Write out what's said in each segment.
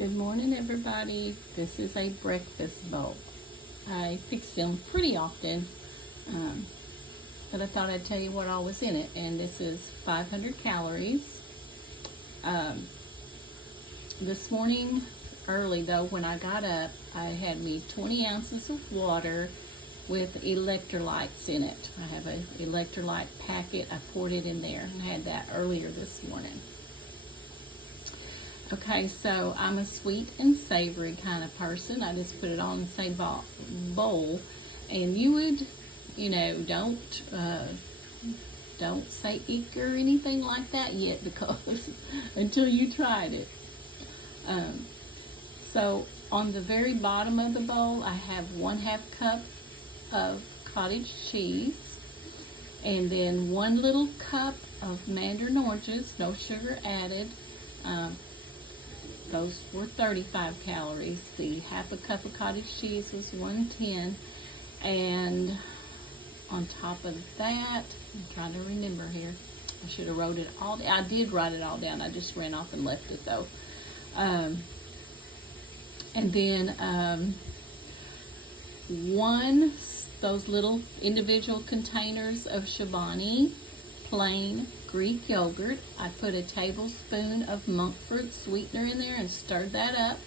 Good morning, everybody. This is a breakfast bowl. I fix them pretty often, but I thought I'd tell you what all was in it. And this is 500 calories. This morning, early though, when I got up, I had me 20 ounces of water with electrolytes in it. I have an electrolyte packet. I poured it in there and had that earlier this morning. Okay, so I'm a sweet and savory kind of person. I just put it all in the same bowl. And you would, don't say ick or anything like that yet, because until you tried it. So on the very bottom of the bowl, I have 1/2 cup of cottage cheese, and then 1 little cup of mandarin oranges, no sugar added. Those were 35 calories. The 1/2 cup of cottage cheese was 110. And on top of that, I'm trying to remember here. I should have wrote it all down. I did write it all down. I just ran off and left it though. And then those little individual containers of Chobani Plain Greek yogurt. I put a tablespoon of monk fruit sweetener in there and stirred that up.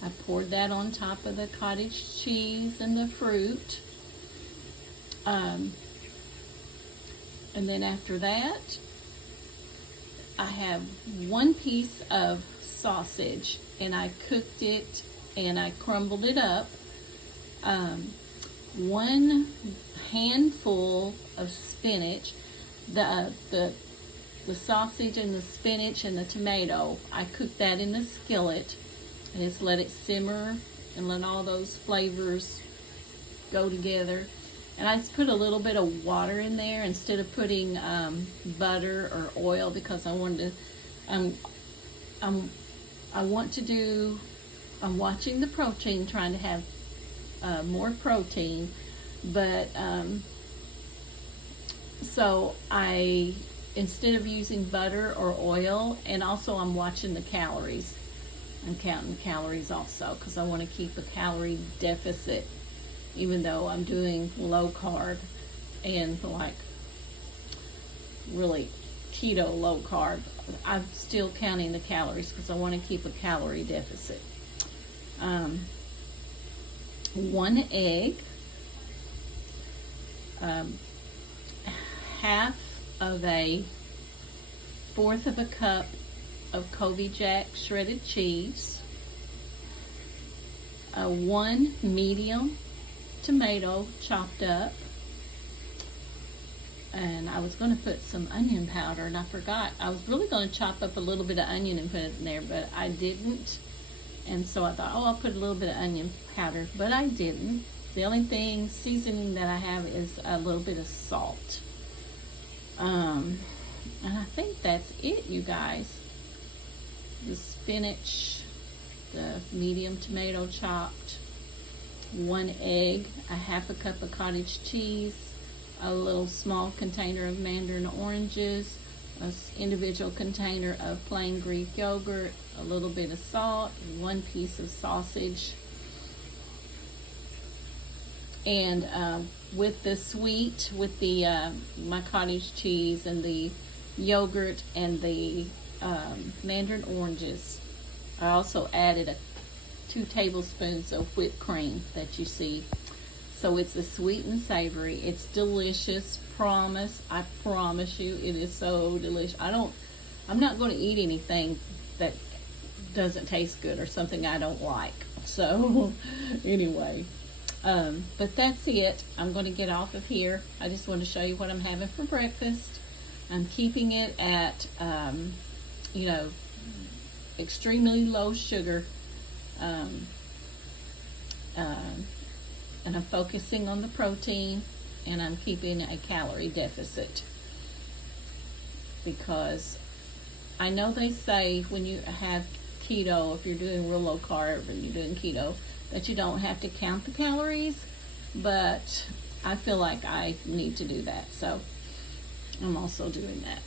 I poured that on top of the cottage cheese and the fruit. And then after that, I have 1 piece of sausage, and I cooked it and I crumbled it up. 1 handful of spinach. The sausage and the spinach and the tomato, I cooked that in the skillet and just let it simmer and let all those flavors go together. And I just put a little bit of water in there instead of putting butter or oil, because I wanted to, I'm watching the protein, trying to have more protein, but so instead of using butter or oil, and also I'm watching the calories. I'm counting the calories also, because I want to keep a calorie deficit, even though I'm doing low carb and like really keto low carb. I'm still counting the calories because I want to keep a calorie deficit. 1 egg, 1/4 of a cup of Colby Jack shredded cheese, 1 medium tomato chopped up, and I was going to put some onion powder and I forgot. I was really going to chop up a little bit of onion and put it in there, but I didn't. And so I thought, I'll put a little bit of onion powder, but I didn't. The only seasoning that I have is a little bit of salt. And I think that's it, you guys. The spinach, the medium tomato chopped, 1 egg, 1/2 cup of cottage cheese, a little small container of mandarin oranges, an individual container of plain Greek yogurt, a little bit of salt, 1 piece of sausage. And with the my cottage cheese and the yogurt and the mandarin oranges, I also added 2 tablespoons of whipped cream that you see. So it's a sweet and savory. It's delicious. I promise you, it is so delicious. I'm not going to eat anything that doesn't taste good or something I don't like. So anyway, but that's it. I'm going to get off of here. I just want to show you what I'm having for breakfast. I'm keeping it at, extremely low sugar. And I'm focusing on the protein, and I'm keeping a calorie deficit, because I know they say when you have keto, if you're doing real low carb and you're doing keto, that you don't have to count the calories, but I feel like I need to do that, so I'm also doing that.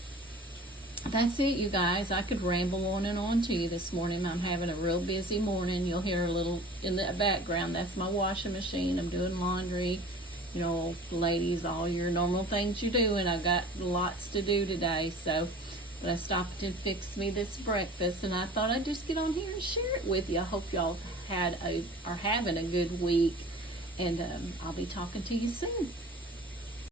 that's it, you guys. I could ramble on and on to you this morning. I'm having a real busy morning. You'll hear a little in the background. That's my washing machine. I'm doing laundry. You know, ladies, all your normal things you do, and I've got lots to do today. So, but I stopped and fixed me this breakfast, and I thought I'd just get on here and share it with you. I hope y'all are having a good week, and I'll be talking to you soon.